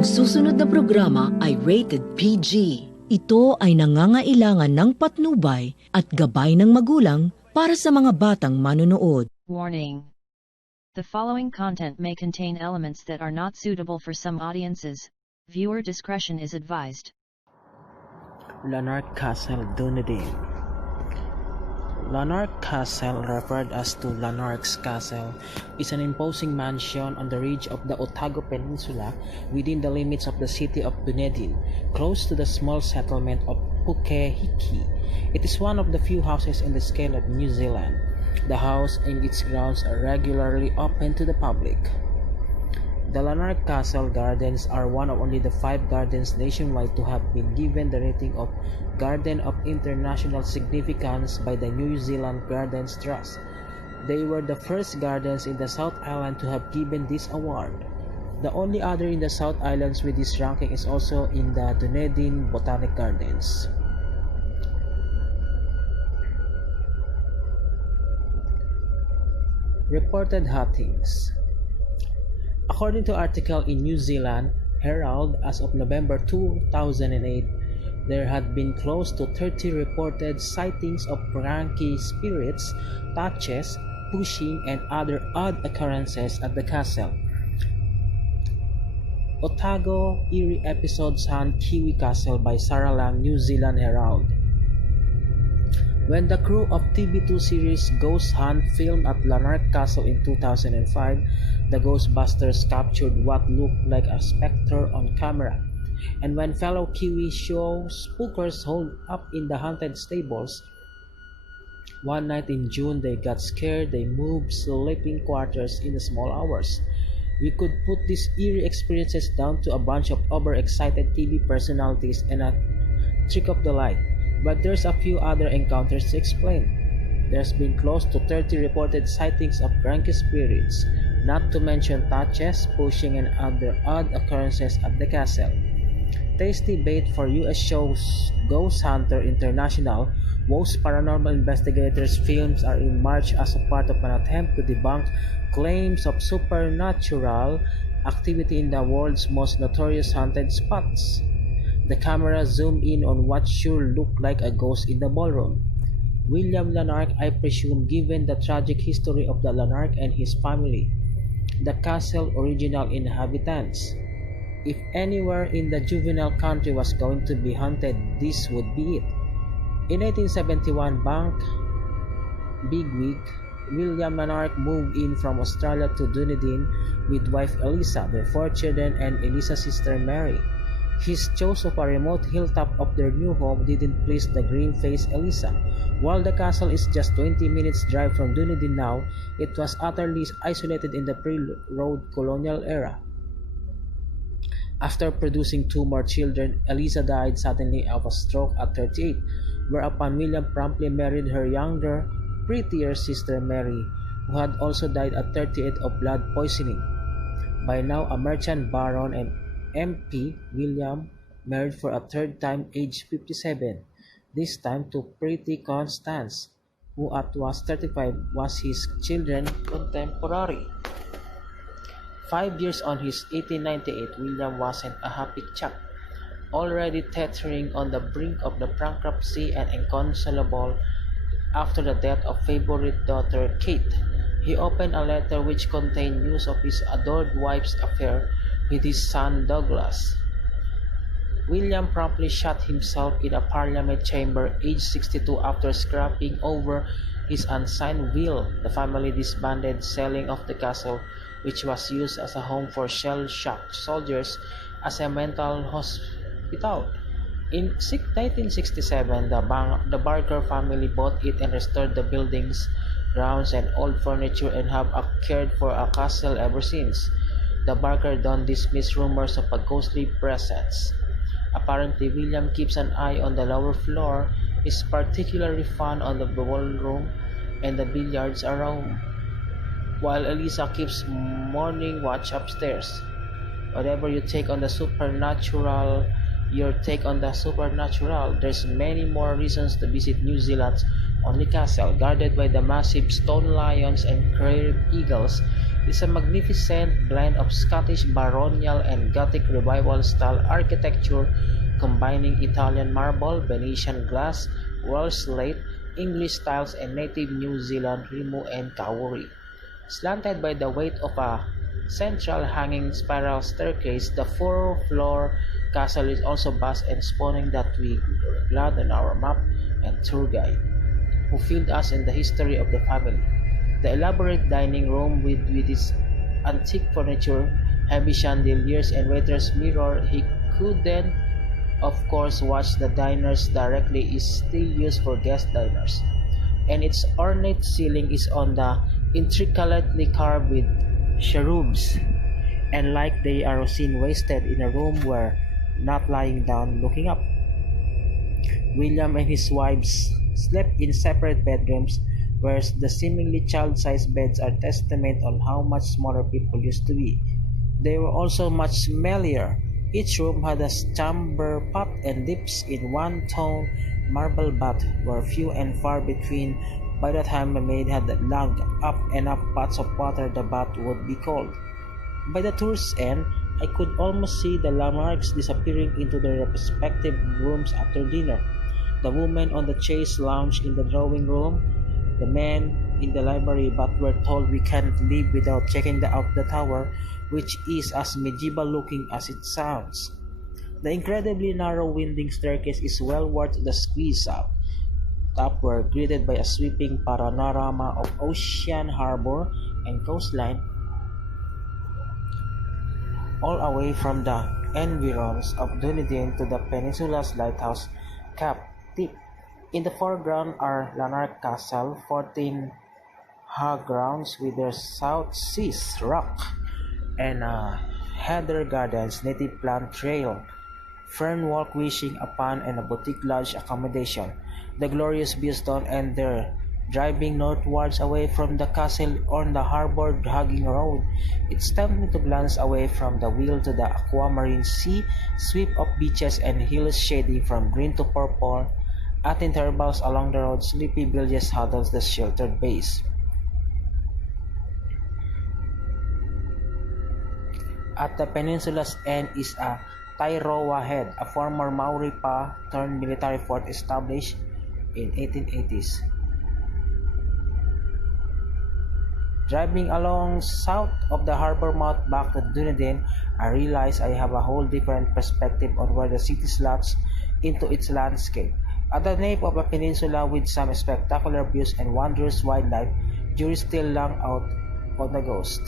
Ang susunod na programa ay rated PG. Ito ay nangangailangan ng patnubay at gabay ng magulang para sa mga batang manonood. Warning. The following content may contain elements that are not suitable for some audiences. Viewer discretion is advised. Larnach Castle, Dunedin. Larnach Castle, referred as to Larnach's Castle, is an imposing mansion on the ridge of the Otago Peninsula within the limits of the city of Dunedin, close to the small settlement of Pukehiki. It is one of the few houses in the scale of New Zealand. The house and its grounds are regularly open to the public. The Larnach Castle Gardens are one of only the 5 gardens nationwide to have been given the rating of Garden of International Significance by the New Zealand Gardens Trust. They were the first gardens in the South Island to have given this award. The only other in the South Islands with this ranking is also in the Dunedin Botanic Gardens. Reported hauntings. According to article in New Zealand Herald as of November 2008, there had been close to 30 reported sightings of pranky spirits, touches, pushing, and other odd occurrences at the castle. Otago Eerie Episodes Haunt Kiwi Castle by Sarah Lang, New Zealand Herald. When the crew of TV2 series Ghost Hunt filmed at Larnach Castle in 2005, the Ghostbusters captured what looked like a specter on camera. And when fellow Kiwi show spookers holed up in the haunted stables, one night in June they got scared. They moved sleeping quarters in the small hours. We could put these eerie experiences down to a bunch of overexcited TV personalities and a trick of the light. But there's a few other encounters to explain. There's been close to 30 reported sightings of cranky spirits, not to mention touches, pushing, and other odd occurrences at the castle. Tasty bait for US shows Ghost Hunter International, whose paranormal investigators films are in March as a part of an attempt to debunk claims of supernatural activity in the world's most notorious haunted spots. The camera zoomed in on what sure looked like a ghost in the ballroom. William Larnach, I presume, given the tragic history of the Larnach and his family, the castle original inhabitants. If anywhere in the juvenile country was going to be haunted, this would be it. In 1871, bank bigwig William Larnach moved in from Australia to Dunedin with wife Eliza, their 4 children, and Eliza's sister Mary. His choice of a remote hilltop of their new home didn't please the green-faced Eliza. While the castle is just 20 minutes drive from Dunedin now, it was utterly isolated in the pre-road colonial era. After producing 2 more children, Eliza died suddenly of a stroke at 38, whereupon William promptly married her younger, prettier sister Mary, who had also died at 38 of blood poisoning. By now a merchant baron and MP, William married for a 3rd time aged 57, this time to pretty Constance, who at was 35 was his children's contemporary. 5 years on his 1898, William wasn't a happy chap, already teetering on the brink of the bankruptcy and inconsolable after the death of favorite daughter Kate. He opened a letter which contained news of his adored wife's affair with his son Douglas. William promptly shot himself in a parliament chamber aged 62 after scrapping over his unsigned will. The family disbanded, selling off the castle, which was used as a home for shell-shocked soldiers, as a mental hospital. In 1967, the Barker family bought it and restored the buildings, grounds, and old furniture, and have cared for a castle ever since. The Barker don't dismiss rumors of a ghostly presence. Apparently, William keeps an eye on the lower floor, is particularly fond of the ballroom and the billiards around, while Eliza keeps morning watch upstairs. Whatever your take on the supernatural, there's many more reasons to visit New Zealand's only castle, guarded by the massive stone lions and curved eagles, is a magnificent blend of Scottish baronial and Gothic revival-style architecture, combining Italian marble, Venetian glass, Welsh slate, English tiles, and native New Zealand rimu and kauri. Slanted by the weight of a central hanging spiral staircase, the four-floor castle is also vast and spawning that we glad on our map and tour guide, who filled us in the history of the family. The elaborate dining room with its antique furniture, heavy chandeliers, and waiter's mirror he couldn't, of course, watch the diners directly is still used for guest diners, and its ornate ceiling is on the intricately carved with cherubs, and like they are seen wasted in a room where not lying down looking up. William and his wives slept in separate bedrooms, whereas the seemingly child-sized beds are testament on how much smaller people used to be. They were also much smellier. Each room had a chamber pot and dips in one-tone marble bath were few and far between. By the time the maid had lugged up enough pots of water, the bath would be cold. By the tour's end, I could almost see the Larnachs disappearing into their respective rooms after dinner. The women on the chaise lounge in the drawing room, the men in the library, but we're told we can't leave without checking out the tower, which is as medieval looking as it sounds. The incredibly narrow winding staircase is well worth the squeeze out. Top we're greeted by a sweeping panorama of ocean, harbor, and coastline, all away from the environs of Dunedin to the peninsula's lighthouse, Cap Tip. In the foreground are Larnach Castle, 14 hog grounds with their South Seas rock and heather gardens, native plant trail, fern walk wishing upon, and a boutique lodge accommodation. The glorious Beeston and their driving northwards away from the castle on the harbor hugging road. It's tempting to glance away from the wheel to the aquamarine sea sweep of beaches and hills shading from green to purple. At intervals along the road, sleepy villages huddles the sheltered base. At the peninsula's end is a Tairoa Head, a former Maori pa turned military fort established in 1880s. Driving along south of the harbor mouth back to Dunedin, I realize I have a whole different perspective on where the city slots into its landscape. At the nape of a peninsula with some spectacular views and wondrous wildlife, jury's still long out on the ghost.